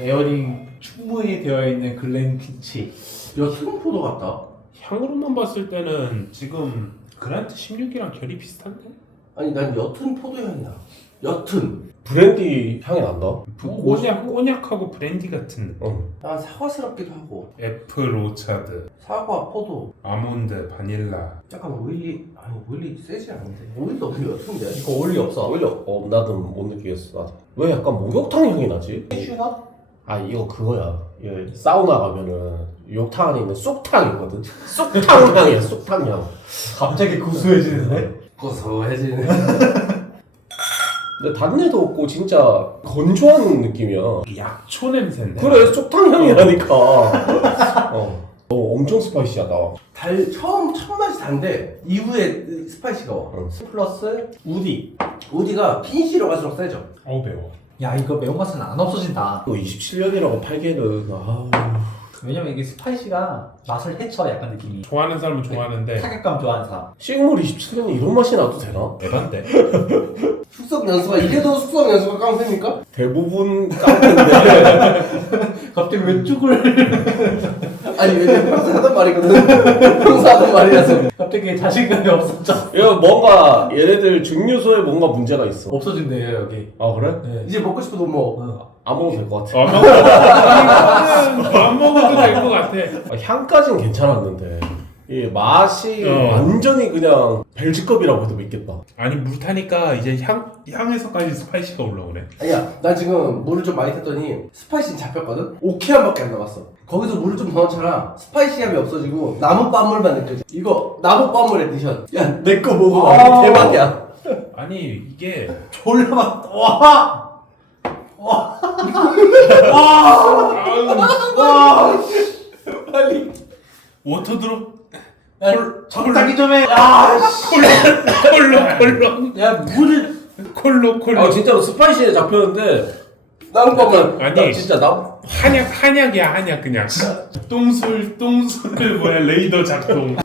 에어링 충분히 되어 있는 글렌피치. 옅은 포도 같다. 향으로만 봤을 때는 지금 그란트 16이랑 결이 비슷한데? 아니 난 옅은 포도 향이 나. 옅은. 브랜디 향이 난다. 꼬냑하고 브랜디 같은 느낌. 약간 사과스럽기도 하고. 애플, 오차드, 사과, 포도. 아몬드, 바닐라. 약간 오일리. 아니 오일리 세지 않은데. 오일 너무 옅은데. 이거 오일이 없어. 오히려 나도 못 느끼겠어. 나도. 왜 약간 목욕탕 향이 나지? 슈가? 아 이거 그거야. 이거 사우나 가면은 욕탕 안에 있는 쑥탕이거든. 쑥탕 향이야. 쑥탕 향. 갑자기 구수해지는데? 고소해지네. 근데 단내도 없고 진짜 건조한 느낌이야. 약초 냄새인데? 그래 쑥탕 향이라니까. 엄청 스파이시하다. 첫 맛이 단데 이후에 스파이시가 와. 플러스 우디. 우디가 핀시로 갈수록 세져. 매워. 야 이거 매운맛은 안 없어진다. 또 27년이라고 팔기에는 왜냐면 이게 스파이시가 맛을 해쳐 약간 느낌이. 좋아하는 사람은 좋아하는데 타격감 좋아하는 사람. 식물 27년에 이런 맛이 나도 되나? 에반데? 숙성 연수가 이래도 숙성 연수가 깡패입니까? 대부분 깡패인데 갑자기 왜 쭉을 아니 왜냐면 평소 하던 말이거든. 평소 하던 말이라서. 갑자기 자신감이 없어져. 이거 뭔가 얘네들 증류소에 뭔가 문제가 있어. 없어진대요 여기. 아 그래? 네. 이제 먹고 싶어도 뭐. 안 먹어도 될 것 같아. 안 먹어도 될 것 같아. 향까진 괜찮았는데 이 맛이 완전히 그냥 벨즈컵이라고 해도 믿겠다. 아니 물 타니까 이제 향에서까지 스파이시가 올라오네. 아니야 난 지금 물을 좀 많이 탔더니 스파이시는 잡혔거든? 오케한밖에 안 남았어. 거기서 물을 좀 더 넣잖아. 스파이시함이 없어지고 나무 빤물만 느껴져. 이거 나무 빤물 에디션. 야 내 거 먹어봐. 대박이야. 아니 이게 졸라 막 와. 빨리. 워터드롭 적당히 좀 해. 야 씨. 콜로 야 물을. 콜로 진짜로 스파이시에 잡혔는데 나무 빤물. 아니 진짜 나 한약이야 한약 그냥 똥술 뭐야 레이더 작동.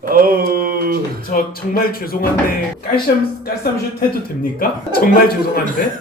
저 정말 죄송한데 깔쌈 슛 해도 됩니까? 정말 죄송한데